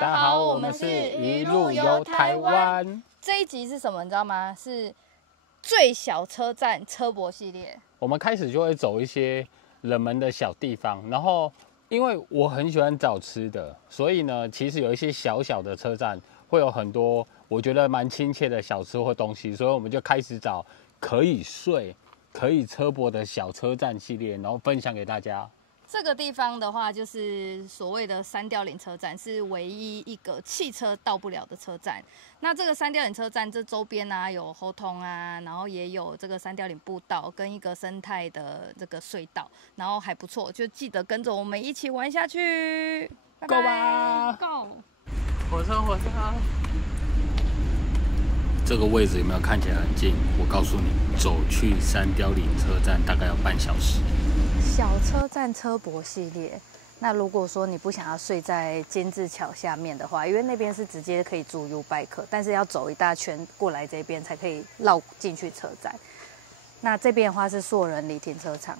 大家好，我们是一路游台湾。这一集是什么？你知道吗？是最小车站车博系列。我们开始就会走一些冷门的小地方，然后因为我很喜欢找吃的，所以呢，其实有一些小小的车站会有很多我觉得蛮亲切的小吃或东西，所以我们就开始找可以睡、可以车博的小车站系列，然后分享给大家。这个地方的话，就是所谓的三貂岭车站，是唯一一个汽车到不了的车站。那这个三貂岭车站这周边啊，有猴硐啊，然后也有这个三貂岭步道跟一个生态的这个隧道，然后还不错，就记得跟着我们一起玩下去。拜拜 Go 吧 ，Go！ 火车。这个位置有没有看起来很近？我告诉你，走去三貂岭车站大概要半小时。小车站车博系列，那如果说你不想要睡在金字桥下面的话，因为那边是直接可以租 U-Bike， 但是要走一大圈过来这边才可以绕进去车站。那这边的话是硕仁里停车场，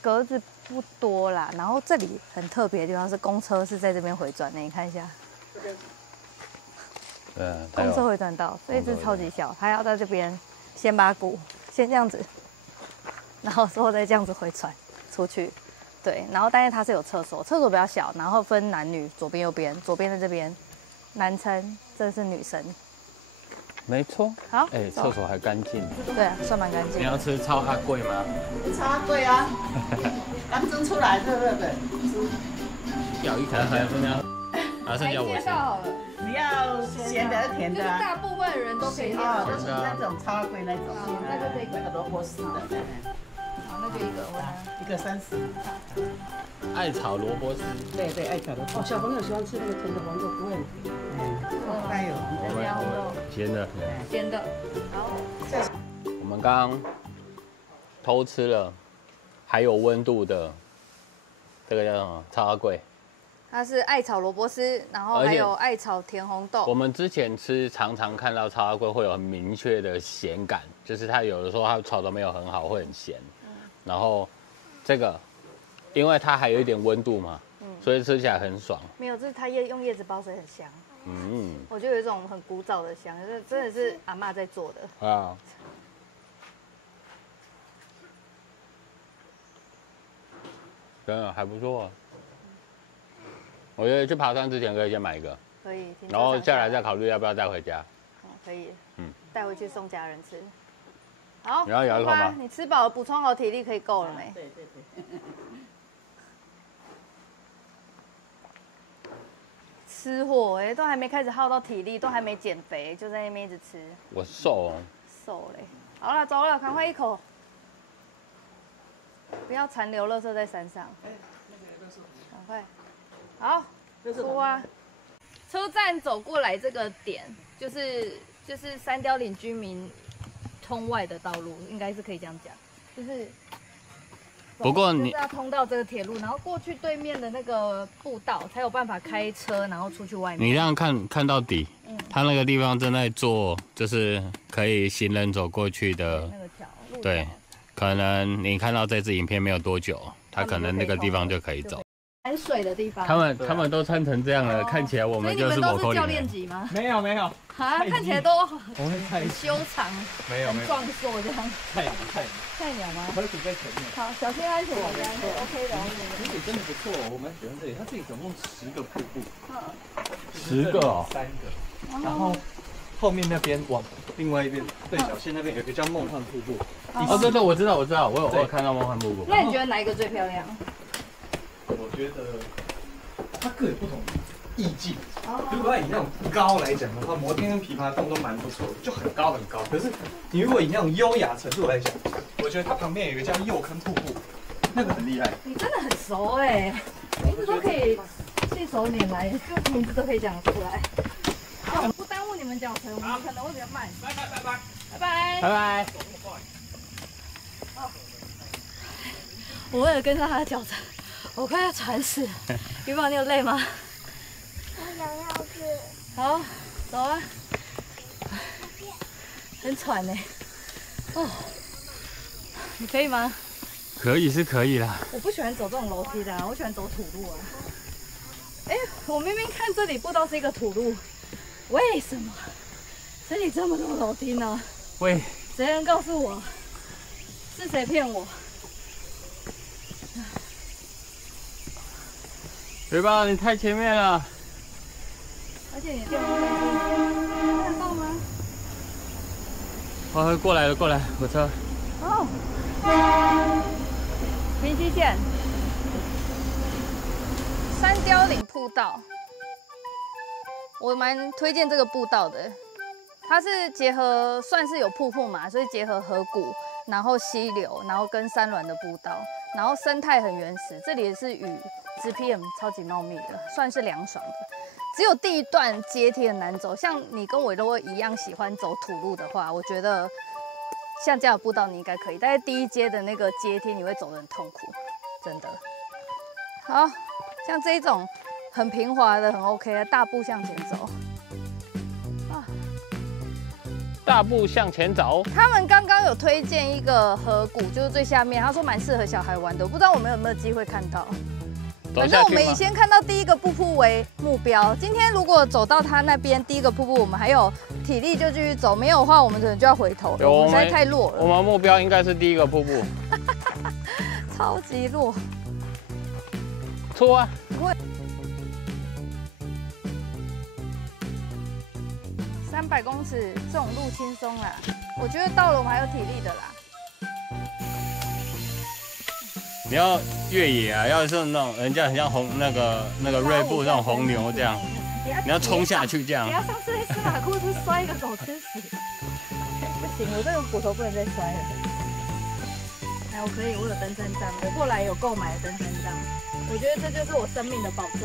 格子不多啦。然后这里很特别的地方是公车是在这边回转的，你看一下。公车回转道，所以这超级小，它要在这边先把鼓先这样子，然后之后再这样子回转出去，对，然后但是它是有厕所，厕所比较小，然后分男女，左边右边，左边在这边，男生，这是女生，没错。好，厕所还干净。对啊，算蛮干净。你要吃超阿贵吗？超阿贵啊，刚蒸出来热热的。咬一口，还有分量。啊，剩下我先。好了，你要咸的还是甜就是的啊？大部分人都可以点。哦，都是那种超阿贵那种。那就这个那个萝卜丝的。好，那就一个，我来。一个30。艾草萝卜丝。对对，爱炒萝卜。哦，小朋友喜欢吃那个甜的黄豆，不会很甜。还有咸的。咸的。好。我们刚刚偷吃了，还有温度的，这个叫什么？超阿贵。它是艾草萝卜丝，然后还有艾草甜红豆。我们之前吃常常看到超阿贵会有很明确的咸感，就是它有的时候它炒的没有很好，会很咸。然后这个，因为它还有一点温度嘛，所以吃起来很爽。没有，这是它用叶子包，所以很香。嗯，我就有一种很古早的香，这真的是阿嬷在做的。啊，真的还不错。我觉得去爬山之前可以先买一个，可以。然后下来再考虑要不要带回家。可以。带回去送家人吃。好。你要摇一口吗？你吃饱了，补充好体力，可以够了没？对对对。吃货都还没开始耗到体力，都还没减肥，就在那边一直吃。我瘦哦。瘦嘞。好了，走了，赶快一口。不要残留垃圾在山上。赶快。好，出啊！车站走过来这个点，就是三貂岭居民通外的道路，应该是可以这样讲，就是。不过你就是要通到这个铁路，然后过去对面的那个步道，才有办法开车，然后出去外面。你这样看到底，它那个地方正在做，就是可以行人走过去的那个桥。对，可能你看到这支影片没有多久，它可能那个地方就可以走。玩水的地方。他们都穿成这样了，看起来我们就是我所以你们都是教练级吗？没有。啊，看起来都很修长，很壮硕这样。菜鸟吗？河鼠在前面。好，小心安全，OK 的。这里真的不错，我蛮喜欢这里。它这里总共10个瀑布。10个哦。3个。然后后面那边往另外一边对角线那边有一个叫梦幻瀑布。哦，对，我知道，我有看到梦幻瀑布。那你觉得哪一个最漂亮？我觉得它各有不同意境。如果要以那种高来讲的话，摩天跟琵琶洞都蛮不错的，就很高很高。可是你如果以那种优雅程度来讲，我觉得它旁边有一个叫右坑瀑布，那个很厉害。你真的很熟哎，名字都可以信手拈来，就名字都可以讲出来。好，不耽误你们脚程，我们可能会比较慢。拜拜。我为了跟上他的脚程，我快要喘死了。鱼宝，你有累吗？我想要去。好，走啊。很喘呢。哦，你可以吗？可以是可以啦。我不喜欢走这种楼梯的，我喜欢走土路啊。哎，我明明看这里步道是一个土路，为什么这里这么多楼梯呢？喂，谁能告诉我？是谁骗我？水宝，你太前面了。而且你电风扇看得到吗？哦，过来了，过来，火车。哦，平溪线三貂岭步道，我蛮推荐这个步道的。它是结合算是有瀑布嘛，所以结合河谷，然后溪流，然后跟山峦的步道，然后生态很原始。这里也是雨，植皮也超级茂密的，算是凉爽的。只有第一段阶梯很难走，像你跟我如果一样喜欢走土路的话，我觉得像这样的步道你应该可以。但是第一阶的那个阶梯你会走得很痛苦，真的。好，像这一种很平滑的很 OK 啊，大步向前走。大步向前走。他们刚刚有推荐一个河谷，就是最下面，他说蛮适合小孩玩的，我不知道我们有没有机会看到。反正我们以先看到第一个瀑布为目标。今天如果走到他那边第一个瀑布，我们还有体力就继续走；没有的话，我们可能就要回头了。我们实在太弱了。我们目标应该是第一个瀑布。超级弱。错啊！不会。300公尺这种路轻松啦，我觉得到了我们还有体力的啦。你要越野啊，要是那种人家很像那个锐步那种红牛这样，你要冲下去这样。不要上次在司马库斯摔一个狗吃屎，不行，我这个骨头不能再摔了。哎，我可以，我有登山杖，我后来有购买登山杖，我觉得这就是我生命的保证。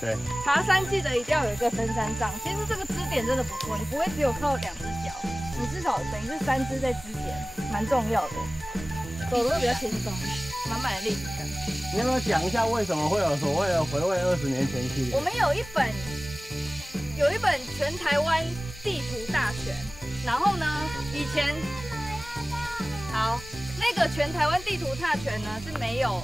对，爬山记得一定要有一个登山杖。其实这个支点真的不错，你不会只有靠2只脚，你至少等于是3只在支点，蛮重要的，走的会比较轻松。满满的力气感。你要不要讲一下为什么会有所谓的回味20年前系列？我们有一本全台湾地图大全，然后呢，以前好那个全台湾地图大全呢是没有，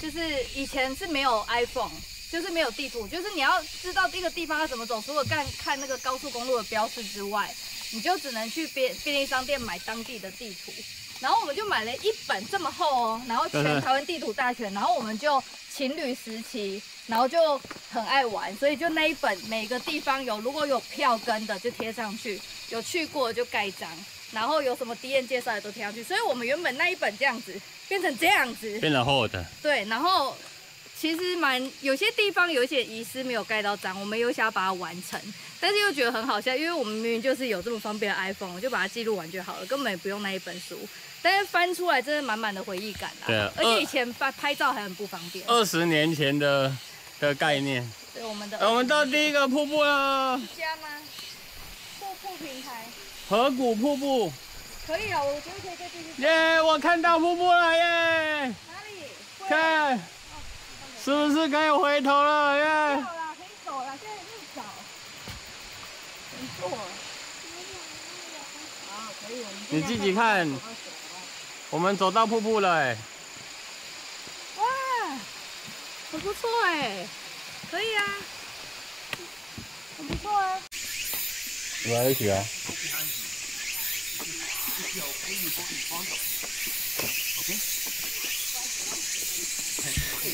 就是以前是没有 iPhone， 就是没有地图，就是你要知道这个地方要怎么走，除了看那个高速公路的标示之外，你就只能去便利商店买当地的地图。然后我们就买了一本这么厚哦，然后全台湾地图大全，然后我们就情侣时期，然后就很爱玩，所以就那一本每个地方如果有票根的就贴上去，有去过就盖章，然后有什么敌人介绍的都贴上去，所以我们原本那一本这样子变成这样子，变成厚的。对，然后其实有些地方有一些遗失没有盖到章，我们又想要把它完成，但是又觉得很好笑，因为我们明明就是有这么方便的 iPhone， 我就把它记录完就好了，根本也不用那一本书。但是翻出来真的满满的回忆感啦。对，而且以前拍照还很不方便。20年前的概念。对，我们到第一个瀑布了。家吗？瀑布平台。河谷瀑布。可以啊，我觉得可以再继续。耶，我看到瀑布了耶！哪里？看，是不是可以回头了耶？没有啦，可以走了，现在是找。没错。好，可以。你自己看。我们走到瀑布了哎！哇，很不错哎，可以啊，很不错啊。我要一起啊！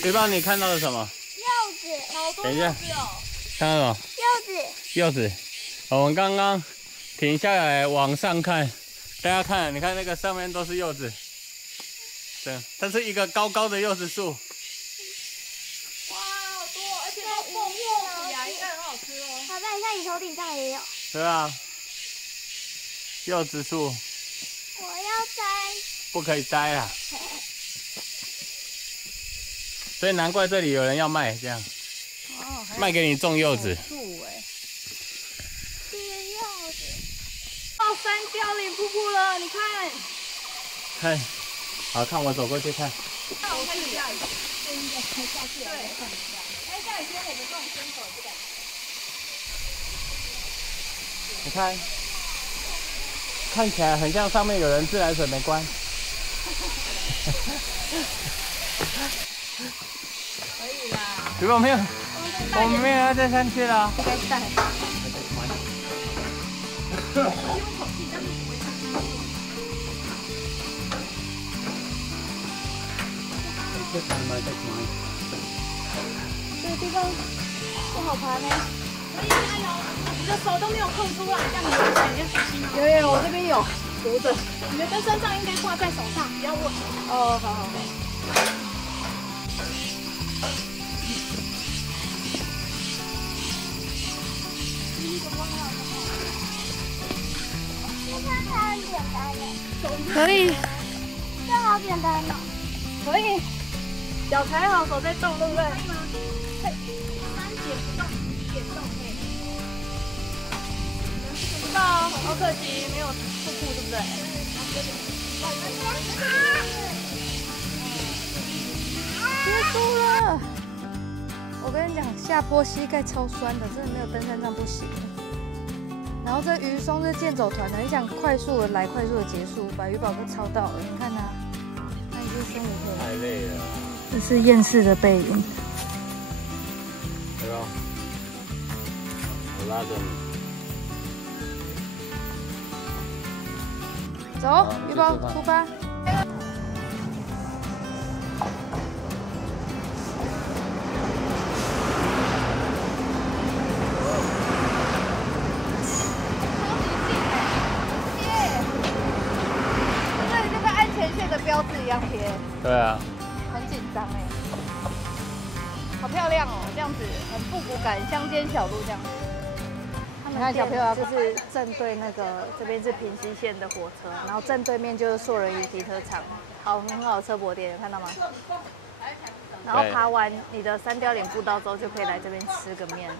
对吧？你看到了什么？柚子。好多柚子哦。看到什么？柚子。我们刚刚停下来往上看，大家看，你看那个上面都是柚子。对，它是一个高高的柚子树。哇，好多，而且都凤梨啊，应该很好吃哦。好像像你头顶上也有。对啊，柚子树。我要摘。不可以摘啊。所以难怪这里有人要卖这样。哦。卖给你种柚子。树哎。吃柚子。到三貂岭瀑布了，你看。看。好看，我走过去看。那我开始下雨，就应该开下去了。对，看一下。哎，下雨天我们这种先走不敢。你看，看起来很像上面有人自来水没关。可以啦。有没有？我们没有要再上去了。应该带。这个地方不好爬呢。可以加油！你的手都没有空出来，这样你有感觉死心吗？有，我这边有扶着。你的登山杖应该挂在手上，不要握手。哦，好。它很简单耶，可以，这好简单哦。可以。脚踩好，手在动，对不对？可以。3点不动，1点动可以。不到，好可惜，没有瀑布，对不对？结束了。我跟你讲，下坡膝盖超酸的，真的没有登山杖不行。然后这鱼松是健走团的，很想快速的来，快速的结束，把鱼宝都超到了。你看他，他已经生无可太累了。这是厌世的背影。对吧？我拉着你。走，鱼宝出发。标志一样贴，对啊，很紧张哎，好漂亮哦，这样子很复古感，乡间小路这样。你看小朋友就是正对那个这边是平西线的火车，然后正对面就是硕人鱼停车场，很好的车泊店，有看到吗？然后爬完你的三貂岭步道之后，就可以来这边吃个面。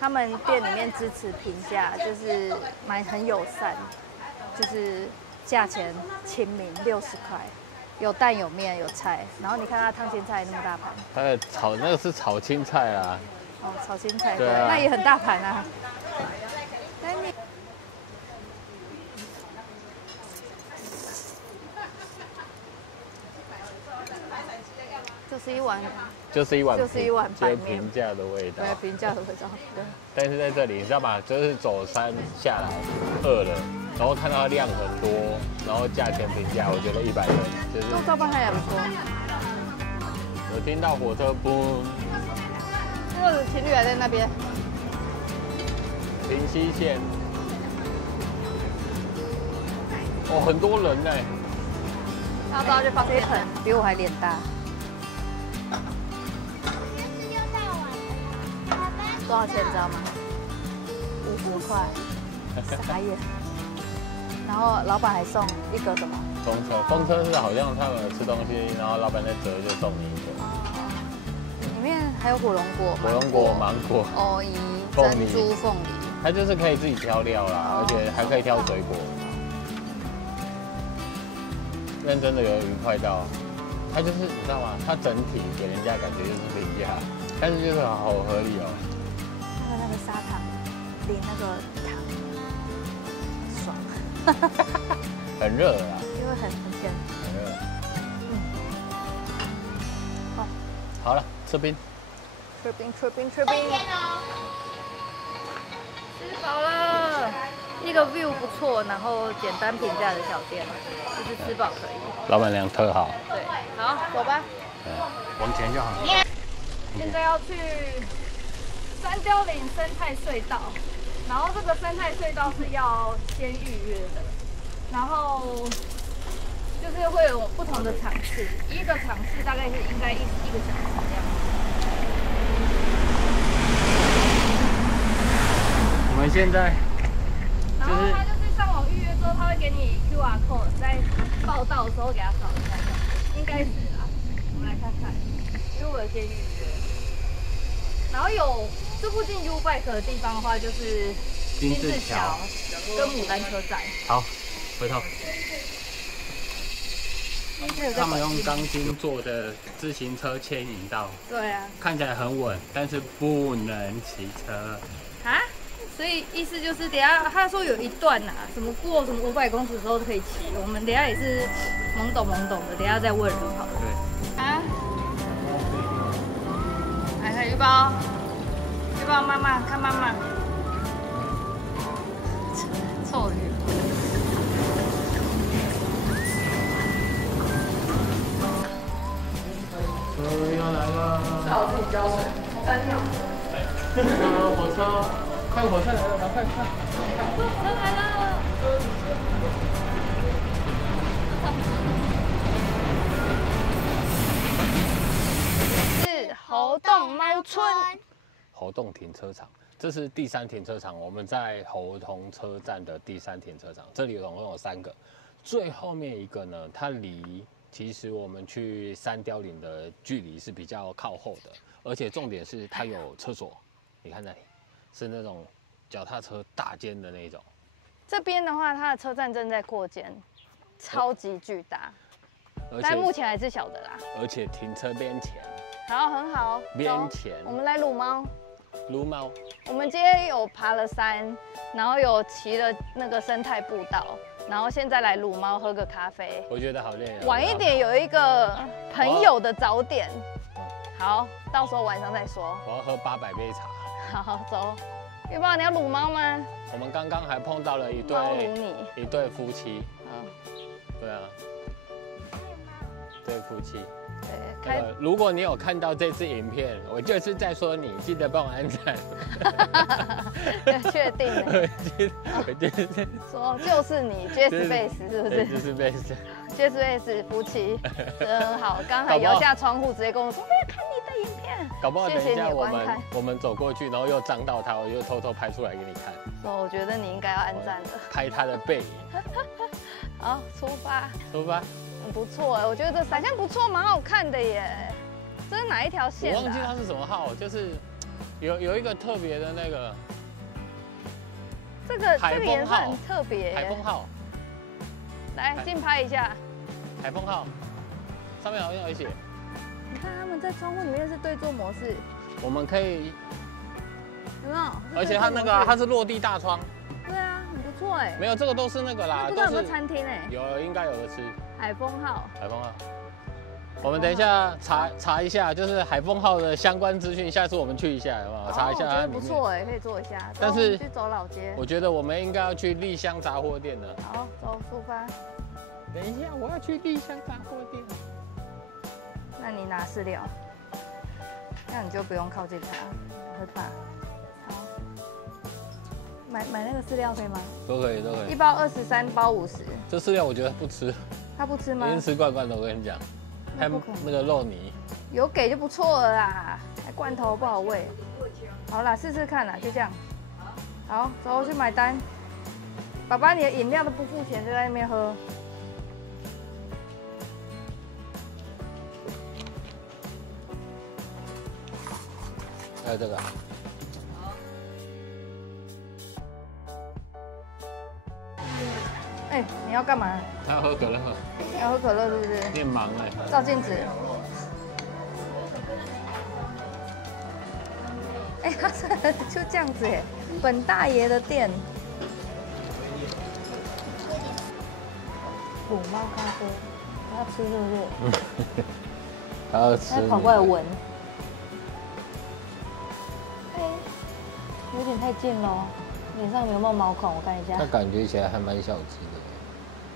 他们店里面支持平价，就是很友善，就是价钱亲民，60块。有蛋有面有菜，然后你看它烫青菜那么大盘，它的炒那个是炒青菜啊。哦，炒青菜对啊，那也很大盘啊。来你，就是一碗板面，平价的味道。对，平价的味道。对。但是在这里，你知道吗？就是走山下来饿了，然后看到它量很多，然后价钱平价，我觉得100分，就是。这照片还不错。有听到火车嘣。这个情侣还在那边。平西线。哦，很多人呢。要不要就放这一盆，比我还脸大。多少钱你知道吗？50块，傻眼。然后老板还送一个什么？风车是好像他们吃东西，然后老板在折就送你一个。里面还有火龙果、芒果、藕姨、珍珠、凤梨。它就是可以自己挑料啦，而且还可以挑水果。认真的有愉快到，它就是你知道吗？它整体给人家感觉就是平价，但是就是好合理哦。那个砂糖淋那个糖，爽。很热啊。因为很甜。很热。好。好了，吃冰。吃冰。吃饱了。一个 view 不错，然后简单平价的小店，就是吃饱可以。老板娘特好。对，好，走吧。往前就好。现在要去三貂岭生态隧道，然后这个生态隧道是要先预约的，然后就是会有不同的场次，一个场次大概是应该1个小时这样。我们现在。然后他就是上网预约之后，他会给你 QR code， 在报到的时候给他扫一下，应该是啦。我们来看看，因为我有先预约。然后有这附近 U-Bike 的地方的话，就是金字桥跟牡丹车站。好，回头。他们用钢筋做的自行车牵引道。对啊。看起来很稳，但是不能骑车。啊？所以意思就是，等下他说有一段啊，什么过什么500公尺的时候可以骑，我们等下也是懵懂的，等下再问人好了。对。啊？来看鱼包。要不要妈妈看妈妈？臭鱼。要来了。只好自己浇水，干掉。火车，快火车来了，快快！火车来了。是猴洞猫村。猴洞停车场，这是第3停车场，我们在猴硐车站的第3停车场，这里总共有3个，最后面一个呢，它离其实我们去三貂岭的距离是比较靠后的，而且重点是它有厕所，你看那里是那种脚踏车大间的那种。这边的话，它的车站正在扩建，超级巨大，但目前还是小的啦。而且停车边前，好，很好。边前，我们来撸猫。撸猫。我们今天有爬了山，然后有骑了那个生态步道，然后现在来撸猫，喝个咖啡。我觉得好累啊。晚一点有一个朋友的早点，好，到时候晚上再说。我要喝800杯茶。好，走。月豹，你要撸猫吗？我们刚刚还碰到了一对夫妻。对啊，对夫妻。对，如果你有看到这支影片，我就是在说你，记得帮我按赞。确定的。说就是你 ，Jess Base 是不是？Jess Base。Jess Base 夫妻，真好。刚才摇下窗户，直接跟我说我要看你的影片。搞不好等一下我们走过去，然后又撞到他，我就偷偷拍出来给你看。说我觉得你应该要按赞的。拍他的背影。好，出发。出发。很不错哎，我觉得这伞箱不错，蛮好看的耶。这是哪一条线？我忘记它是什么号，就是有一个特别的那个。这个颜色很特别。海风号。来近拍一下。海风号，上面好像有写。你看他们在窗户里面是对坐模式。我们可以。有没有？而且它是落地大窗。对啊，很不错哎。没有，这个都是那个啦，不知道有没有餐厅哎？有，应该有的吃。海风号。海风号。我们等一下查一下，就是海风号的相关资讯，下次我们去一下，好不好？查一下它里面。不错哎，可以坐一下。但是去走老街。我觉得我们应该要去丽香杂货店的。好，走出发。等一下，我要去丽香杂货店。那你拿饲料，那你就不用靠近它，会怕。好，买那个饲料可以吗？都可以。1包23，包50。这饲料我觉得不吃。他不吃吗？已经吃惯的，我跟你讲。还有那个肉泥。有给就不错了啦，还罐头不好喂。好啦，试试看啦，就这样。好，走去买单。爸爸，你的饮料都不付钱，就在那边喝。还有这个。哎，你要干嘛？他要喝可乐。要喝可乐是不是？变忙哎。照镜子。哎，他就这样子哎，本大爷的店。卤猫咖啡，我要吃是不是？他要吃。他跑过来闻。有点太近了，脸上有没有毛孔？我看一下。他感觉起来还蛮小只的。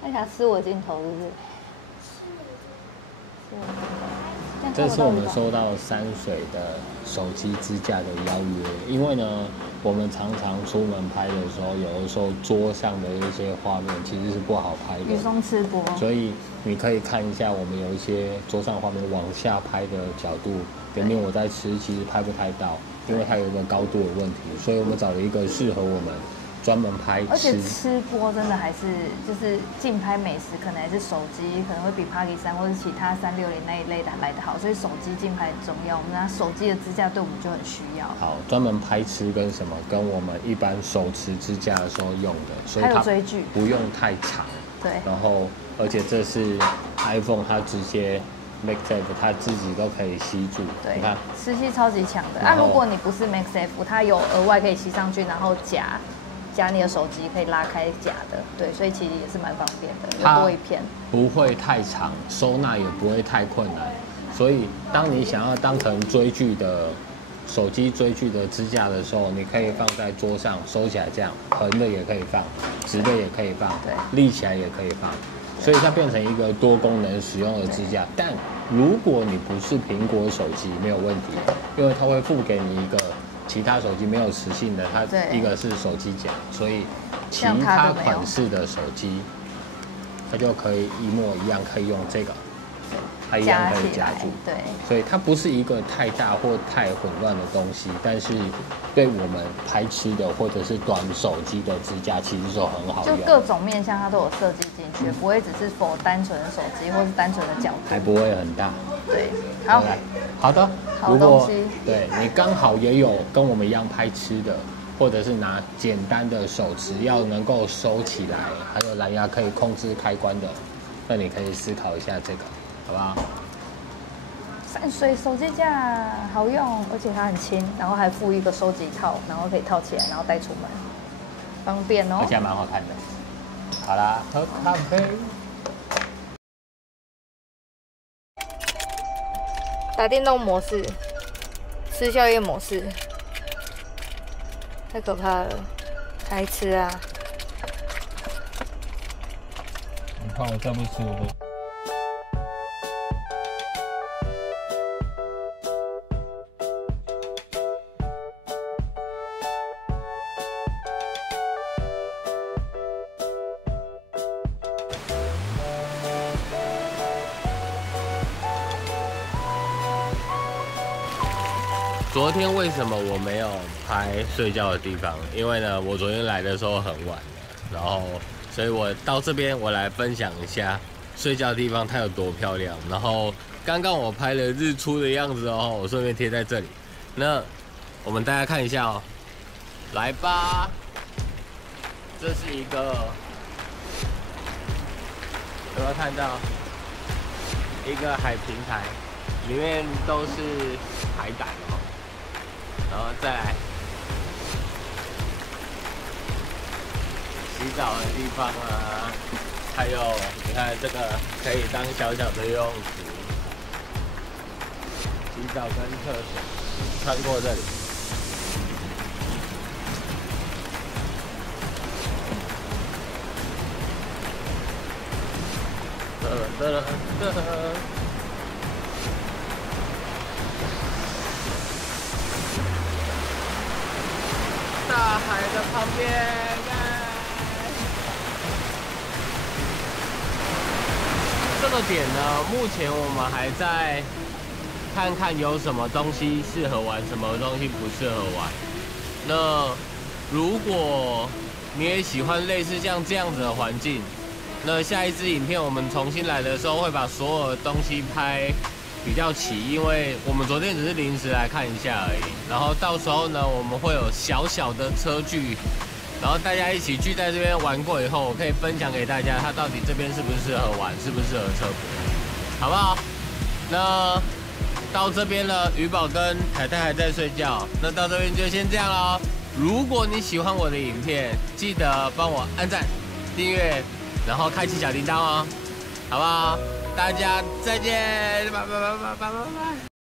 他想吃我镜头是不是？是。这是我们收到山水的手机支架的邀约，因为呢，我们常常出门拍的时候，有的时候桌上的一些画面其实是不好拍的。雨松吃播。所以你可以看一下，我们有一些桌上画面往下拍的角度，明明我在吃，其实拍不太到。因为它有一个高度的问题，所以我们找了一个适合我们专门拍吃。而且吃播真的还是就是竞拍美食，可能还是手机可能会比 Pakistan 或者其他360那一类的来得好，所以手机竞拍很重要。我们拿手机的支架对我们就很需要。好，专门拍吃跟什么，跟我们一般手持支架的时候用的，所以它不用太长。对。然后，而且这是 iPhone， 它直接。MagSafe 它自己都可以吸住，对，你看吸超级强的。如果你不是 MagSafe， 它有额外可以吸上去，然后夹你的手机，可以拉开夹的，对，所以其实也是蛮方便的，有多一片，不会太长，收纳也不会太困难。所以当你想要当成追剧的手机追剧的支架的时候，你可以放在桌上收起来，这样横的也可以放，直的也可以放，对，立起来也可以放，所以它变成一个多功能使用的支架。但如果你不是苹果手机，没有问题，因为它会附给你一个其他手机没有磁性的，它一个是手机夹，所以其他款式的手机，它就可以一模一样，可以用这个。它一样可以夹住，对，所以它不是一个太大或太混乱的东西，但是对我们拍吃的或者是短手机的支架其实就很好用，就各种面向它都有设计进去，不会只是否单纯的手机或是单纯的角度，还不会很大。对，好，好的，好东西，对你刚好也有跟我们一样拍吃的，或者是拿简单的手持要能够收起来，还有蓝牙可以控制开关的，那你可以思考一下这个。好不好？散水手机架好用，而且它很轻，然后还附一个收集套，然后可以套起来，然后带出门，方便哦。而且还蛮好看的。好啦，喝咖啡。打电动模式，吃宵夜模式，太可怕了，还吃啊？你看我再不吃我都。昨天为什么我没有拍睡觉的地方？因为呢，我昨天来的时候很晚了，然后，所以我到这边我来分享一下睡觉的地方它有多漂亮。然后刚刚我拍了日出的样子哦，我顺便贴在这里。那我们大家看一下哦，来吧，这是一个，有没有看到一个海平台，里面都是海胆哦。然后再来洗澡的地方啊，还有你看这个可以当小小的游泳池，洗澡跟厕所穿过这里。大海的旁边，这个点呢，目前我们还在看看有什么东西适合玩，什么东西不适合玩。那如果你也喜欢类似像这样子的环境，那下一支影片我们重新来的时候会把所有的东西拍比较齐，因为我们昨天只是临时来看一下而已。然后到时候呢，我们会有小小的车距，然后大家一起聚在这边玩过以后，我可以分享给大家，它到底这边适不适合玩，适不适合车博，好不好？那到这边了，鱼宝跟海苔还在睡觉，那到这边就先这样咯。如果你喜欢我的影片，记得帮我按赞、订阅，然后开启小铃铛哦，好不好？大家再见，拜拜拜拜拜拜拜。